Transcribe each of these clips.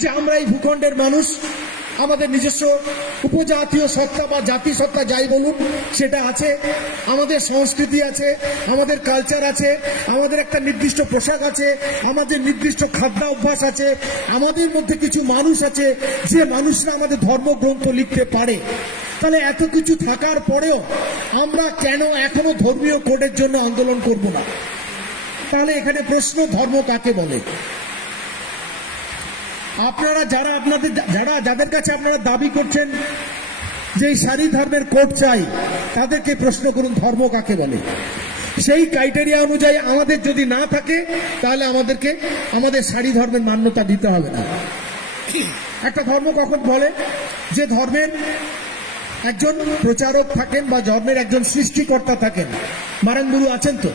যে আমরা এই ভূখণ্ডের মানুষ, আমাদের নিজস্ব উপজাতীয় সত্তা বা জাতিসত্তা যাই বলুন সেটা আছে, আমাদের সংস্কৃতি আছে, আমাদের কালচার আছে, আমাদের একটা নির্দিষ্ট পোশাক আছে, আমাদের নির্দিষ্ট খাদ্যাভ্যাস আছে, আমাদের মধ্যে কিছু মানুষ আছে যে মানুষরা আমাদের ধর্মগ্রন্থ লিখতে পারে। তাহলে এত কিছু থাকার পরেও আমরা কেন এখনো ধর্মীয় কোডের জন্য আন্দোলন করব না? তাহলে এখানে প্রশ্ন, ধর্ম কাকে বলে? আপনারা যাদের কাছে আপনারা দাবি করছেন যে এই সারি ধর্মের কোড চাই, তাদেরকে প্রশ্ন করুন ধর্ম কাকে বলে। সেই ক্রাইটেরিয়া অনুযায়ী আমাদের যদি না থাকে তাহলে আমাদেরকে আমাদের সারি ধর্মের মান্যতা দিতে হবে না। একটা ধর্ম কখন বলে? যে ধর্মের একজন প্রচারক থাকেন বা ধর্মের একজন সৃষ্টিকর্তা থাকেন। মারাঙ্গুরু আছেন তো,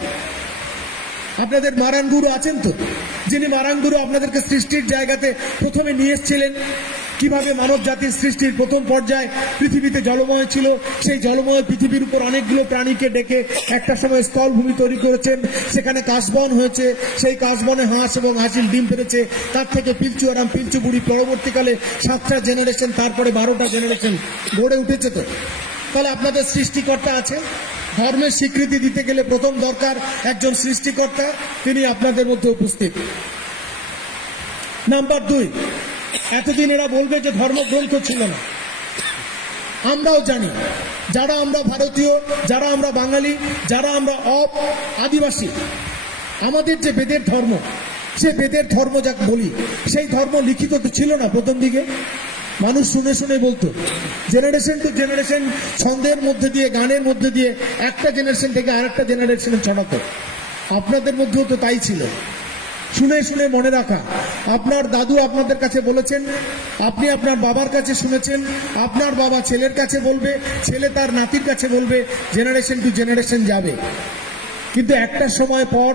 আপনাদের মারাঙ্গুরু আছেন তো, যিনি মারাঙ্গুরু আপনাদেরকে সৃষ্টির জায়গাতে প্রথমে নিয়ে এসেছিলেন। কিভাবে মানব জাতির সৃষ্টির প্রথম পর্যায়ে পৃথিবীতে জলময় ছিল, সেই জলময় পৃথিবীর উপর অনেকগুলো প্রাণীকে ডেকে একটা সময় স্থলভূমি তৈরি করেছেন, সেখানে কাশবন হয়েছে, সেই কাশবনে হাঁস এবং হাসিল ডিম পেরেছে, তার থেকে পিলচু আরাম পিলচু বুড়ি, পরবর্তীকালে 7টা জেনারেশন, তারপরে 12টা জেনারেশন গড়ে উঠেছে। তো তাহলে আপনাদের সৃষ্টিকর্তা আছে। ধর্মের স্বীকৃতি দিতে গেলে প্রথম দরকার একজন সৃষ্টিকর্তা, তিনি আপনাদের মধ্যে উপস্থিত। নাম্বার 2, এতদিন এরা বলবে যে ধর্মগ্রন্থ ছিল না। আমরাও জানি, যারা আমরা ভারতীয়, যারা আমরা বাঙালি, যারা আমরা আদিবাসী, আমাদের যে বেদের ধর্ম, সে বেদের ধর্ম যাকে বলি, সেই ধর্ম লিখিত তো ছিল না প্রথম দিকে। মানুষ শুনে শুনে বলতো, জেনারেশন টু জেনারেশন ছন্দের মধ্যে দিয়ে, গানের মধ্যে দিয়ে একটা জেনারেশন থেকে আরেকটা জেনারেশনে ছড়াতো। আপনাদের মধ্যেও তো তাই ছিল, শুনে শুনে মনে রাখা। আপনার দাদু আপনাদের কাছে বলেছেন, আপনি আপনার বাবার কাছে শুনেছেন, আপনার বাবা ছেলের কাছে বলবে, ছেলে তার নাতির কাছে বলবে, জেনারেশন টু জেনারেশন যাবে। কিন্তু একটা সময় পর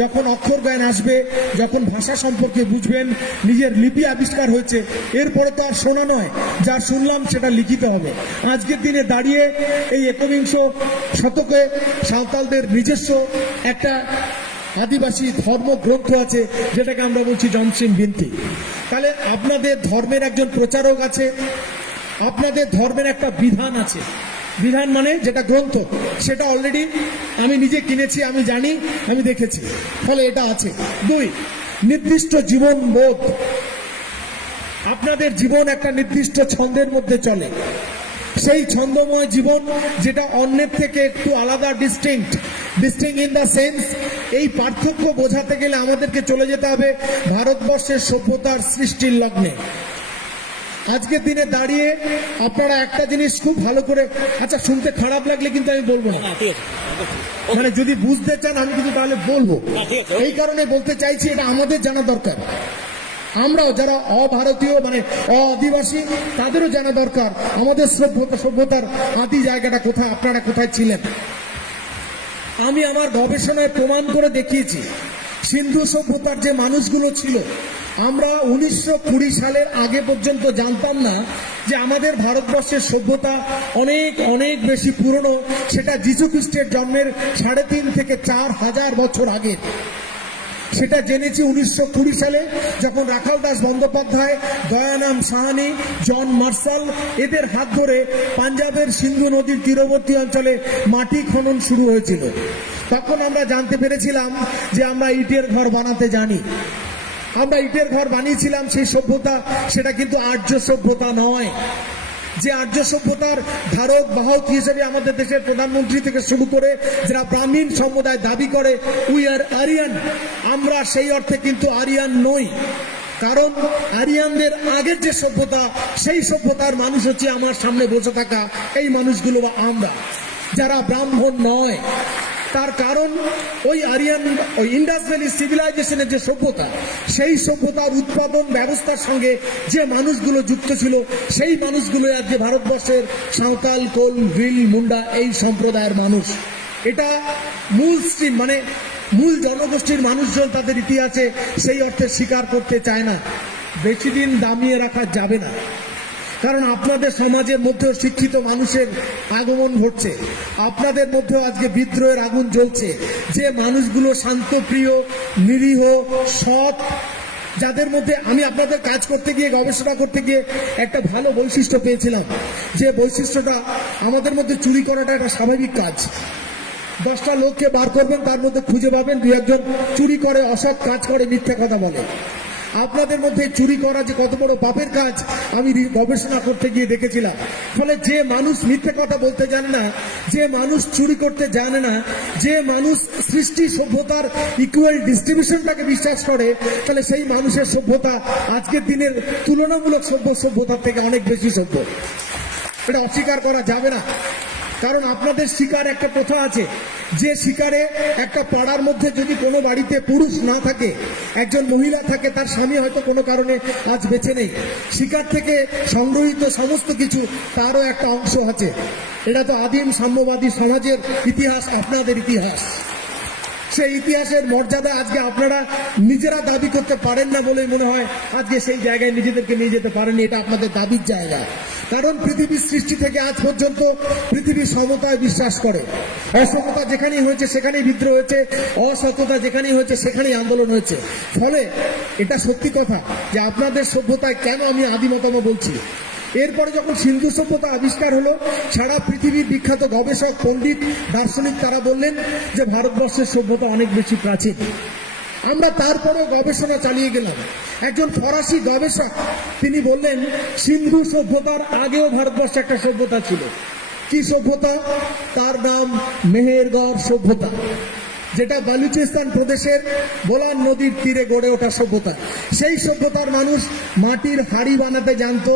যখন অক্ষর জ্ঞান আসবে, যখন ভাষা সম্পর্কে বুঝবেন, নিজের লিপি আবিষ্কার হয়েছে, এরপরে তো আর শোনা নয়, যা শুনলাম সেটা লিখিত হবে। আজকের দিনে দাঁড়িয়ে এই 21 শতকে সাঁওতালদের নিজস্ব একটা আদিবাসী ধর্মগ্রন্থ আছে, যেটাকে আমরা বলছি জমসিম বিনতি। তাহলে আপনাদের ধর্মের একজন প্রচারক আছে, আপনাদের ধর্মের একটা বিধান আছে। বিধান মানে যেটা গ্রন্থ, সেটা অলরেডি আমি নিজে কিনেছি, আমি জানি, আমি দেখেছি, ফলে এটা আছে। 2, নির্দিষ্ট জীবন বোধ। আপনাদের জীবন একটা নির্দিষ্ট ছন্দের মধ্যে চলে। সেই ছন্দময় জীবন যেটা অন্যের থেকে একটু আলাদা, ডিস্টিংক্ট ইন দ্য সেন্স, এই পার্থক্য বোঝাতে গেলে আমাদেরকে চলে যেতে হবে ভারতবর্ষের সভ্যতার সৃষ্টির লগ্নে। আজকের দিনে দাঁড়িয়ে আপনারা একটা জিনিস খুব ভালো করে, আচ্ছা শুনতে খারাপ লাগলে কিন্তু আমি বলবো না, মানে যদি বুঝতে চান আমি কিন্তু তাহলে বলবো। এই কারণে বলতে চাইছি, এটা আমাদের জানা দরকার। আমরাও যারা অভারতীয় মানে আদিবাসী, তাদেরও জানা দরকার আমাদের সভ্যতার আদি জায়গাটা কোথায়, আপনারা কোথায় ছিলেন। আমি আমার গবেষণায় প্রমাণ করে দেখিয়েছি, সিন্ধু সভ্যতার যে মানুষগুলো ছিল, আমরা 1920 সালের আগে পর্যন্ত জানতাম না যে আমাদের ভারতবর্ষের সভ্যতা অনেক অনেক বেশি পুরনো। সেটা যীশু খ্রিস্টের জন্মের 3.5 থেকে 4,000 বছর আগে। সেটা জেনেছি 1920 সালে, যখন রাখাল দাস বন্দ্যোপাধ্যায়, দয়ানাম সাহানি, জন মার্শাল এদের হাত ধরে পাঞ্জাবের সিন্ধু নদীর তীরবর্তী অঞ্চলে মাটি খনন শুরু হয়েছিল। তখন আমরা জানতে পেরেছিলাম যে আমরা ইটের ঘর বানাতে জানি। আমরা ইটের ঘর বানিয়েছিলাম, সেই সভ্যতা সেটা কিন্তু আর্য সভ্যতা নয়। যে আর্য সভ্যতার ধারক বাহক হিসেবে আমাদের দেশের প্রধানমন্ত্রী থেকে শুরু করে যারা ব্রাহ্মণ সম্প্রদায় দাবি করে উই আর আরিয়ান, আমরা সেই অর্থে কিন্তু আরিয়ান নই। কারণ আরিয়ানদের আগের যে সভ্যতা, সেই সভ্যতার মানুষ হচ্ছে আমার সামনে বসে থাকা এই মানুষগুলো বা আমরা, যারা ব্রাহ্মণ নয়। তার কারণ ওই আরিয়ান, ওই ইন্ডাস ভ্যালি সিভিলাইজেশনের যে সভ্যতা, সেই সভ্যতার উৎপাদন ব্যবস্থার সঙ্গে যে মানুষগুলো যুক্ত ছিল, সেই মানুষগুলো আজকে ভারতবর্ষের সাঁওতাল, কোল, ভিল, মুন্ডা এই সম্প্রদায়ের মানুষ। এটা মূল স্ট্রিম, মানে মূল জনগোষ্ঠীর মানুষজন তাদের ইতিহাসে সেই অর্থে স্বীকার করতে চায় না। বেশি দিন দামিয়ে রাখা যাবে না, কারণ আপনাদের সমাজের মধ্যেও শিক্ষিত মানুষের আগমন ঘটছে, আপনাদের মধ্যেও আজকে বিদ্রোহের আগুন জ্বলছে। যে মানুষগুলো শান্তপ্রিয়, নিরীহ, সৎ, যাদের মধ্যে আমি আপনাদের কাজ করতে গিয়ে গবেষণা করতে গিয়ে একটা ভালো বৈশিষ্ট্য পেয়েছিলাম, যে বৈশিষ্ট্যটা আমাদের মধ্যে চুরি করাটা একটা স্বাভাবিক কাজ। 10টা লোককে বার করবেন, তার মধ্যে খুঁজে পাবেন 2-1 চুরি করে, অসৎ কাজ করে, মিথ্যা কথা বলে। আপনাদের মধ্যে চুরি করা যে কত বড় পাপের কাজ আমি গবেষণা করতে গিয়ে দেখেছিলাম। ফলে যে মানুষ মিথ্যে কথা বলতে জানে না, যে মানুষ চুরি করতে জানে না, যে মানুষ সৃষ্টি সভ্যতার ইকুয়াল ডিস্ট্রিবিউশনটাকে বিশ্বাস করে, তাহলে সেই মানুষের সভ্যতা আজকের দিনের তুলনামূলক সভ্যতার থেকে অনেক বেশি সভ্য। এটা অস্বীকার করা যাবে না। কারণ আপনাদের শিকার একটা প্রথা আছে, যে শিকারে একটা পাড়ার মধ্যে যদি কোনো বাড়িতে পুরুষ না থাকে, একজন মহিলা থাকে, তার স্বামী হয়তো কোনো কারণে আজ বেঁচে নেই, শিকার থেকে সংগ্রহিত সমস্ত কিছু তারও একটা অংশ আছে। এটা তো আদিম সাম্যবাদী সমাজের ইতিহাস, আপনাদের ইতিহাস। সেই ইতিহাসের মর্যাদা আজকে আপনারা নিজেরা দাবি করতে পারেন না বলে মনে হয় আজকে সেই জায়গায় নিজেদেরকে নিয়ে যেতে পারেনি। এটা আপনাদের দাবির জায়গা। কারণ পৃথিবীর সৃষ্টি থেকে আজ পর্যন্ত পৃথিবী সমতায় বিশ্বাস করে। অসমতা যেখানেই হয়েছে সেখানেই বিদ্রোহ হয়েছে, অসততা যেখানেই হয়েছে সেখানেই আন্দোলন হয়েছে। ফলে এটা সত্যি কথা যে আপনাদের সভ্যতায় কেন আমি আদিমতম বলছি। এরপরে যখন সিন্ধু সভ্যতা আবিষ্কার হলো, সারা পৃথিবীর বিখ্যাত গবেষক, পণ্ডিত, দার্শনিক তারা বললেন যে ভারতবর্ষের সভ্যতা অনেক বেশি প্রাচীন। আমরা তারপরেও গবেষণা চালিয়ে গেলাম। একজন ফরাসি গবেষক তিনি বললেন সিন্ধু সভ্যতার আগেও ভারতবর্ষে একটা সভ্যতা ছিল। কি সভ্যতা? তার নাম মেহেরগড় সভ্যতা, যেটা বালুচিস্তান প্রদেশের বোলান নদীর তীরে গড়ে ওঠা সভ্যতা। সেই সভ্যতার মানুষ মাটির হাড়ি বানাতে জানতো,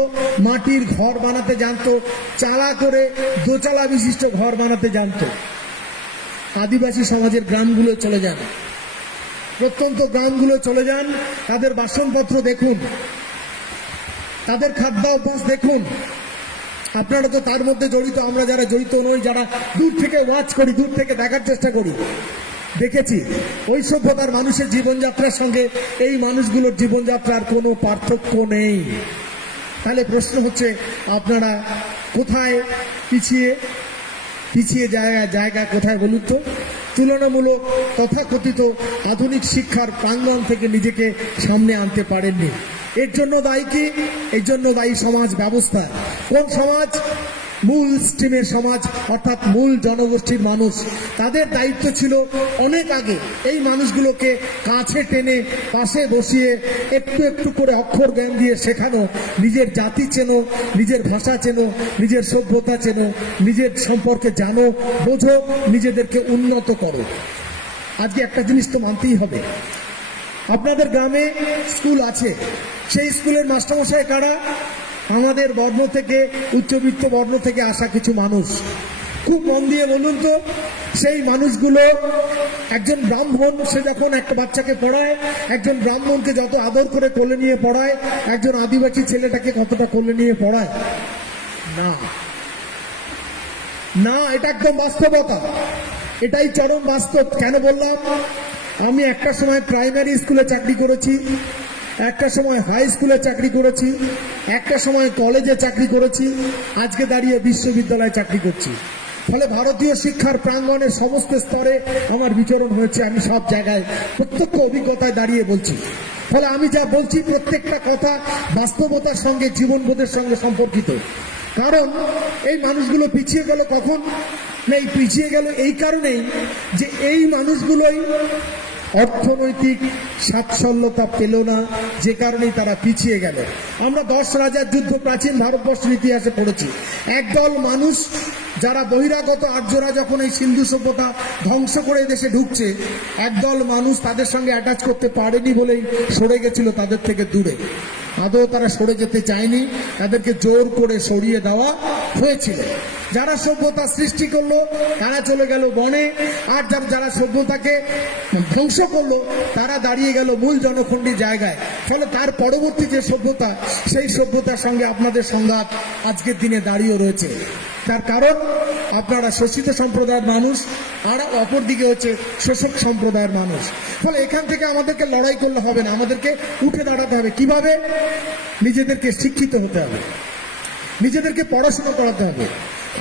মাটির ঘর বানাতে জানতো, চালা করে দোচালা বিশিষ্ট ঘর বানাতে জানতো। আদিবাসী সমাজের গ্রামগুলো চলে যান, প্রত্যন্ত গ্রামগুলো চলে যান, তাদের বাসনপত্র দেখুন, তাদের খাদ্যাভ্যাস দেখুন। আপনারা তো তার মধ্যে জড়িত, আমরা যারা জড়িত নই, যারা দূর থেকে ওয়াচ করি, দূর থেকে দেখার চেষ্টা করি, দেখেছি ওই সভ্যতার মানুষের জীবনযাত্রার সঙ্গে এই মানুষগুলোর জীবনযাত্রার কোনো পার্থক্য নেই। তাহলে প্রশ্ন হচ্ছে আপনারা কোথায় পিছিয়ে জায়গা কোথায় বলুন তো? তুলনামূলক তথাকথিত আধুনিক শিক্ষার প্রাঙ্গণ থেকে নিজেকে সামনে আনতে পারেননি। এর জন্য দায়ী কি? এর জন্য দায়ী সমাজ ব্যবস্থা। কোন সমাজ? মূল স্ট্রিমের সমাজ, অর্থাৎ মূল জনগোষ্ঠীর মানুষ। তাদের দায়িত্ব ছিল অনেক আগে এই মানুষগুলোকে কাছে টেনে পাশে বসিয়ে একটু একটু করে অক্ষর জ্ঞান দিয়ে শেখানো, নিজের জাতি চেনো, নিজের ভাষা চেনো, নিজের সভ্যতা চেনো, নিজের সম্পর্কে জানো, বোঝো, নিজেদেরকে উন্নত করো। আজকে একটা জিনিস তো মানতেই হবে, আপনাদের গ্রামে স্কুল আছে, সেই স্কুলের মাস্টারমশাই কারা? আমাদের বর্ণ থেকে, উচ্চবিত্ত বর্ণ থেকে আসা কিছু মানুষ। খুব মন দিয়ে বলুন তো, সেই মানুষগুলো, একজন ব্রাহ্মণ সে যখন একটা বাচ্চাকে পড়ায়, একজন ব্রাহ্মণকে যত আদর করে কোলে নিয়ে পড়ায়, একজন আদিবাসী ছেলেটাকে কতটা কোলে নিয়ে পড়ায়? না না, এটা একদম বাস্তবতা, এটাই চরম বাস্তব। কেন বললাম? আমি একটা সময় প্রাইমারি স্কুলে চাকরি করেছি, একটা সময় হাই স্কুলে চাকরি করেছি, একটা সময় কলেজে চাকরি করেছি, আজকে দাঁড়িয়ে বিশ্ববিদ্যালয়ে চাকরি করছি। ফলে ভারতীয় শিক্ষার প্রাঙ্গণের সমস্ত স্তরে আমার বিচরণ হয়েছে। আমি সব জায়গায় প্রত্যক্ষ অভিজ্ঞতায় দাঁড়িয়ে বলছি। ফলে আমি যা বলছি প্রত্যেকটা কথা বাস্তবতার সঙ্গে, জীবনবোধের সঙ্গে সম্পর্কিত। কারণ এই মানুষগুলো পিছিয়ে গেল কখন? না, এই পিছিয়ে গেল এই কারণেই যে এই মানুষগুলোই অর্থনৈতিক স্বাচ্ছল্যতা পেল না, যে কারণেই তারা পিছিয়ে গেল। আমরা 10 রাজার যুদ্ধ প্রাচীন ভারতবর্ষের ইতিহাসে পড়েছি। একদল মানুষ যারা বহিরাগত আর্যরা যখন এই সিন্ধু সভ্যতা ধ্বংস করে দেশে ঢুকছে, একদল মানুষ তাদের সঙ্গে অ্যাটাচ করতে পারেনি বলেই সরে গেছিল তাদের থেকে দূরে। আদৌ তারা সরে যেতে চায়নি, তাদেরকে জোর করে সরিয়ে দেওয়া হয়েছিল। যারা সভ্যতা সৃষ্টি করলো তারা চলে গেল বনে, আর যারা সভ্যতাকে ধ্বংস করলো তারা দাঁড়িয়ে গেল মূল জনখণ্ডী জায়গায়। ফলে তার পরবর্তী যে সভ্যতা, সেই সভ্যতার সঙ্গে আপনাদের সংঘাত আজকের দিনে দাঁড়িয়ে রয়েছে। তার কারণ আপনারা শোষিত সম্প্রদায়ের মানুষ, আর অপরদিকে হচ্ছে শোষক সম্প্রদায়ের মানুষ। ফলে এখান থেকে আমাদেরকে লড়াই করলে হবে না, আমাদেরকে উঠে দাঁড়াতে হবে। কিভাবে? নিজেদেরকে শিক্ষিত হতে হবে, নিজেদেরকে পড়াশোনা করাতে হবে,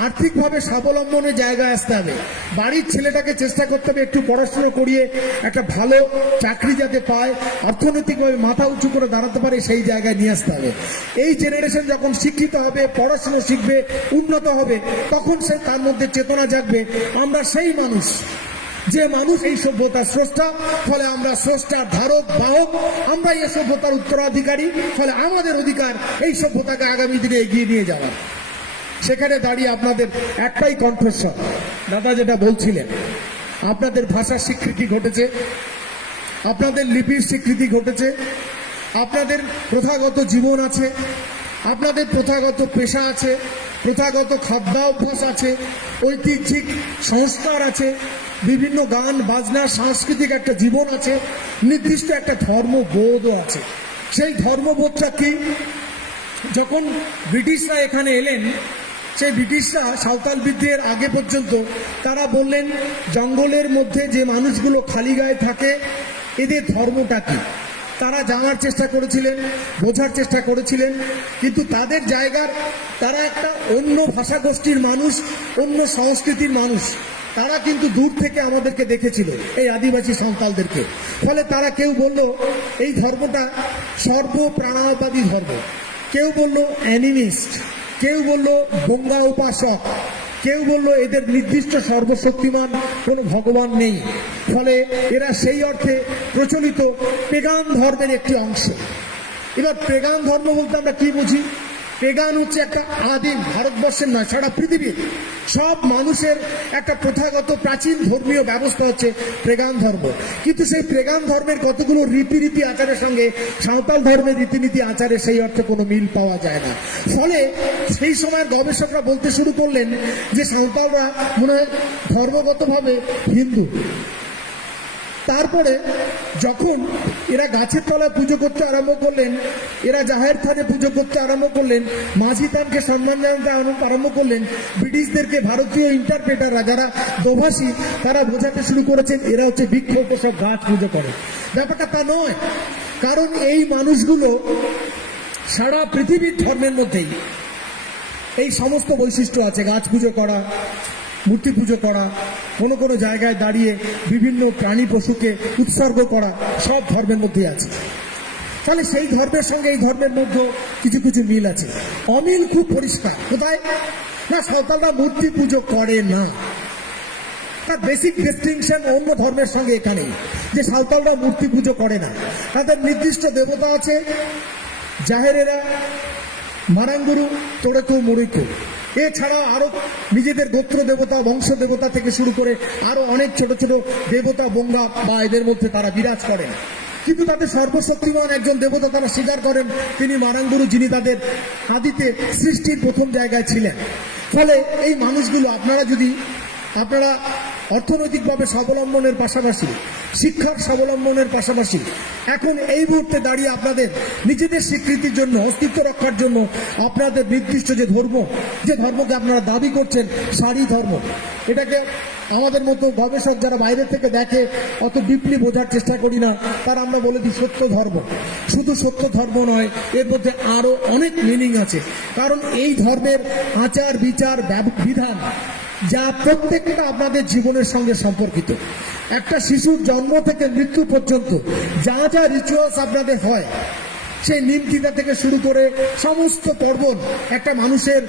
আর্থিকভাবে স্বাবলম্বনের জায়গায় আসতে হবে। বাড়ির ছেলেটাকে চেষ্টা করতে হবে একটু পড়াশোনা করিয়ে একটা ভালো চাকরি যাতে পায়, অর্থনৈতিকভাবে মাথা উঁচু করে দাঁড়াতে পারে, সেই জায়গায় নিয়ে আসতে হবে। এই জেনারেশন যখন শিক্ষিত হবে, পড়াশোনা শিখবে, উন্নত হবে, তখন সে তার মধ্যে চেতনা জাগবে আমরা সেই মানুষ, যে মানুষ এই সভ্যতার স্রষ্টা, ফলে আমরা স্রষ্টার ধারক বাহক, আমরা এই সভ্যতার উত্তরাধিকারী, ফলে আমাদের অধিকার এই সভ্যতাকে আগামী দিনে এগিয়ে নিয়ে যাওয়ার। সেখানে দাঁড়িয়ে আপনাদের একটাই কণ্ঠস্বর, দাদা যেটা বলছিলেন, আপনাদের ভাষার স্বীকৃতি ঘটেছে, আপনাদের লিপির স্বীকৃতি ঘটেছে, আপনাদের প্রথাগত জীবন আছে, আপনাদের প্রথাগত পেশা আছে, প্রথাগত খাদ্যাভ্যাস আছে, ঐতিহ্যিক সংস্কার আছে, বিভিন্ন গান বাজনা সাংস্কৃতিক একটা জীবন আছে, নির্দিষ্ট একটা ধর্মবোধও আছে। সেই ধর্মবোধটা কি? যখন ব্রিটিশরা এখানে এলেন, সেই ব্রিটিশরা সাঁওতাল বিদ্রোহের আগে পর্যন্ত তারা বললেন জঙ্গলের মধ্যে যে মানুষগুলো খালি গায়ে থাকে এদের ধর্মটা কি, তারা জানার চেষ্টা করেছিলেন, বোঝার চেষ্টা করেছিলেন, কিন্তু তাদের জায়গার তারা একটা অন্য ভাষা গোষ্ঠীর মানুষ, অন্য সংস্কৃতির মানুষ, তারা কিন্তু দূর থেকে আমাদেরকে দেখেছিল, এই আদিবাসী সাঁওতালদেরকে। ফলে তারা কেউ বলল এই ধর্মটা সর্বপ্রাণাবাদী ধর্ম, কেউ বলল অ্যানিমিস্ট, কেউ বলল গঙ্গা উপাসক, কেউ বলল এদের নির্দিষ্ট সর্বশক্তিমান কোনো ভগবান নেই। ফলে এরা সেই অর্থে প্রচলিত পেগান ধর্মের একটি অংশ। এবার পেগান ধর্ম বলতে আমরা কি বুঝি? পেগান হচ্ছে একটা আদিম, ভারতবর্ষের নয়, সারা পৃথিবীর সব মানুষের একটা প্রথাগত প্রাচীন ধর্মীয় ব্যবস্থা হচ্ছে পেগান ধর্ম। কিন্তু সেই পেগান ধর্মের কতগুলো রীতিনীতি আচারের সঙ্গে সাঁওতাল ধর্মের রীতিনীতি আচারে সেই অর্থে কোনো মিল পাওয়া যায় না। ফলে সেই সময়ের গবেষকরা বলতে শুরু করলেন যে সাঁওতালরা মনে হয় ধর্মগতভাবে হিন্দু। তারপরে যখন এরা গাছের তলায় পুজো করতে আরম্ভ করলেন, এরা জাহের থানে পুজো করতে আরম্ভ করলেন, মাঝি থানকে সম্মান জানাতে আরম্ভ করলেন, ব্রিটিশদেরকে ভারতীয় ইন্টারপ্রেটাররা যারা দোভাষী তারা বোঝাতে শুরু করেছেন এরা হচ্ছে বিক্ষোভ সব গাছ পুজো করে। ব্যাপারটা তা নয়, কারণ এই মানুষগুলো সারা পৃথিবীর ধর্মের মধ্যেই এই সমস্ত বৈশিষ্ট্য আছে, গাছ পুজো করা, মূর্তি পুজো করা, কোনো কোনো জায়গায় দাঁড়িয়ে বিভিন্ন প্রাণী পশুকে উৎসর্গ করা, সব ধর্মের মধ্যে আছে। ফলে সেই ধর্মের সঙ্গে এই ধর্মের মধ্যে কিছু কিছু মিল আছে। অমিল খুব পরিষ্কার কোথায় না, সাঁওতালরা মূর্তি পুজো করে না। তার বেসিক ডিস্টিংশন অন্য ধর্মের সঙ্গে এখানেই, যে সাঁওতালরা মূর্তি পুজো করে না, তাদের নির্দিষ্ট দেবতা আছে, জাহেরেরা, মারাঙ্গুরু, তোড়েকু, মুড়িকু, এছাড়া আরো নিজেদের গোত্র দেবতা, বংশ দেবতা থেকে শুরু করে আরো অনেক ছোট ছোট দেবতা বঙ্গা বা এদের মধ্যে তারা বিরাজ করেন। কিন্তু তাদের সর্বশক্তিমান একজন দেবতা তারা স্বীকার করেন, তিনি মারাঙ্গুরু, যিনি তাদের আদিতে সৃষ্টির প্রথম জায়গায় ছিলেন। ফলে এই মানুষগুলো আপনারা অর্থনৈতিকভাবে স্বাবলম্বনের পাশাপাশি, শিক্ষার স্বাবলম্বনের পাশাপাশি এখন এই মুহূর্তে দাঁড়িয়ে আপনাদের নিজেদের স্বীকৃতির জন্য, অস্তিত্ব রক্ষার জন্য আপনাদের নির্দিষ্ট যে ধর্মকে আপনারা দাবি করছেন সারি ধর্ম, এটাকে আমাদের মতো গবেষক যারা বাইরে থেকে দেখে অত ডিপলি বোঝার চেষ্টা করি না, তার আমরা বলে দিই সত্য ধর্ম। শুধু সত্য ধর্ম নয়, এর মধ্যে আরো অনেক মিনিং আছে। কারণ এই ধর্মের আচার বিচার বিধান যা প্রত্যেকটা আপনাদের জীবনের সঙ্গে সম্পর্কিত। একটা শিশুর জন্ম থেকে মৃত্যু পর্যন্ত যা যা রিচুয়ালস আপনাদের হয়, সেই নিমতিতা থেকে শুরু করে সমস্ত পর্বণ, একটা মানুষের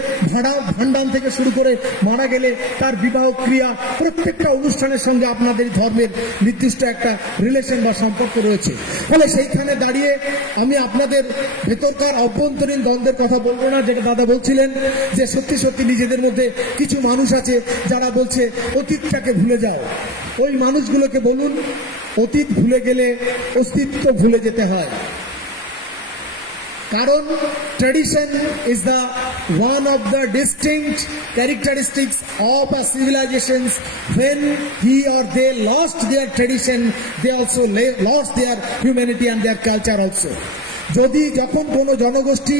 ভান্ডান থেকে শুরু করে মারা গেলে তার বিবাহ ক্রিয়া, প্রত্যেকটা অনুষ্ঠানের সঙ্গে আপনাদের ধর্মের নির্দিষ্ট একটা রিলেশন বা সম্পর্ক রয়েছে। ফলে সেইখানে দাঁড়িয়ে আমি আপনাদের ভেতরকার অভ্যন্তরীণ দ্বন্দ্বের কথা বলবো না, যেটা দাদা বলছিলেন যে সত্যি সত্যি নিজেদের মধ্যে কিছু মানুষ আছে যারা বলছে অতীতটাকে ভুলে যাও। ওই মানুষগুলোকে বলুন অতীত ভুলে গেলে অস্তিত্ব ভুলে যেতে হয়। কারণ tradition is the one of the distinct characteristics of a civilisations. when he or they lost their tradition, they also lost their humanity and their culture also. যখন কোনো জনগোষ্ঠী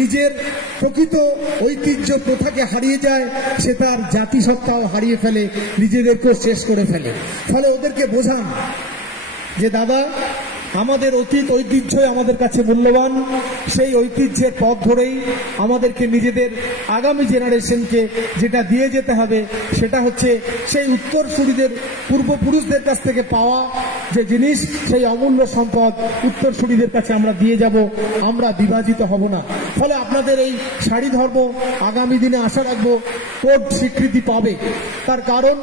নিজের প্রকৃত ঐতিহ্য প্রথাকে হারিয়ে যায়, সে তার জাতিসত্তাও হারিয়ে ফেলে, নিজেদেরকেও শেষ করে ফেলে। ফলে ওদেরকে বোঝান যে দাদা আমাদের অতীত ঐতিহ্যই আমাদের কাছে মূল্যবান। সেই ঐতিহ্যের পথ ধরেই আমাদেরকে নিজেদের আগামী জেনারেশনকে যেটা দিয়ে যেতে হবে সেটা হচ্ছে সেই উত্তরসূরিদের পূর্বপুরুষদের কাছ থেকে পাওয়া যে জিনিস, সেই অমূল্য সম্পদ উত্তরসূরিদের কাছে আমরা দিয়ে যাব, আমরা বিভাজিত হব না। ফলে আপনাদের এই শাড়ি ধর্ম আগামী দিনে আশা রাখবো কোর্ট স্বীকৃতি পাবে। তার কারণ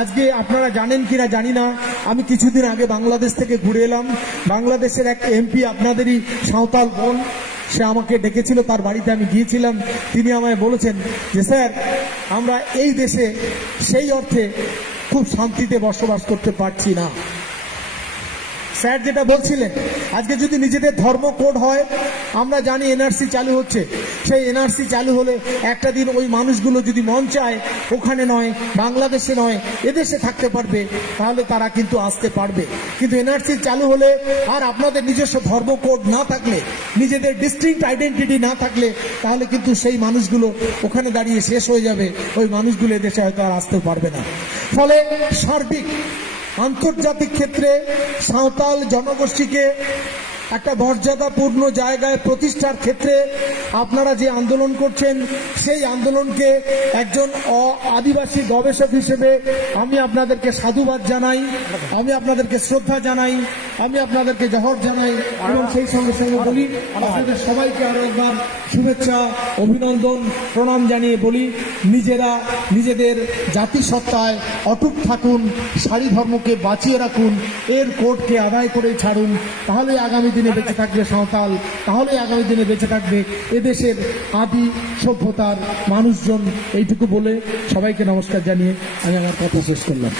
আজকে আপনারা জানেন কিনা জানি না, আমি কিছুদিন আগে বাংলাদেশ থেকে ঘুরে এলাম। বাংলাদেশের এক এমপি, আপনাদেরই সাঁওতাল বোন, সে আমাকে ডেকেছিল, তার বাড়িতে আমি গিয়েছিলাম। তিনি আমায় বলেছেন যে স্যার, আমরা এই দেশে সেই অর্থে খুব শান্তিতে বসবাস করতে পারছি না। স্যার যেটা বলছিলেন, আজকে যদি নিজেদের ধর্ম কোড হয়, আমরা জানি এনআরসি চালু হচ্ছে, সেই এনআরসি চালু হলে একটা দিন ওই মানুষগুলো যদি মন চায় ওখানে নয়, বাংলাদেশে নয়, এদেশে থাকতে পারবে, তাহলে তারা কিন্তু আসতে পারবে। কিন্তু এনআরসি চালু হলে আর আপনাদের নিজস্ব ধর্ম কোড না থাকলে, নিজেদের ডিস্টিংক্ট আইডেন্টিটি না থাকলে, তাহলে কিন্তু সেই মানুষগুলো ওখানে দাঁড়িয়ে শেষ হয়ে যাবে। ওই মানুষগুলো এদেশে হয়তো আর আসতেও পারবে না। ফলে সার্বিক আন্তর্জাতিক ক্ষেত্রে সাঁওতাল জনগোষ্ঠীকে একটা মর্যাদাপূর্ণ জায়গায় প্রতিষ্ঠার ক্ষেত্রে আপনারা যে আন্দোলন করছেন, সেই আন্দোলনকে একজন আদিবাসী গবেষক হিসেবে আমি আপনাদেরকে সাধুবাদ জানাই, আমি আপনাদেরকে শ্রদ্ধা জানাই, আমি আপনাদেরকে জহর জানাই, এবং সেই সঙ্গে সঙ্গে বলি আপনাদের সবাইকে আরো একবার শুভেচ্ছা, অভিনন্দন, প্রণাম জানিয়ে বলি, নিজেরা নিজেদের জাতিসত্তায় অটুট থাকুন, শাড়ি ধর্মকে বাঁচিয়ে রাখুন, এর কোডকে আদায় করে ছাড়ুন। তাহলে আগামী দিনে বেঁচে থাকবে সাঁওতাল, তাহলে আগামী দিনে বেঁচে থাকবে এদেশের আদি সভ্যতার মানুষজন। এইটুকু বলে সবাইকে নমস্কার জানিয়ে আমি আমার কথা শেষ করলাম।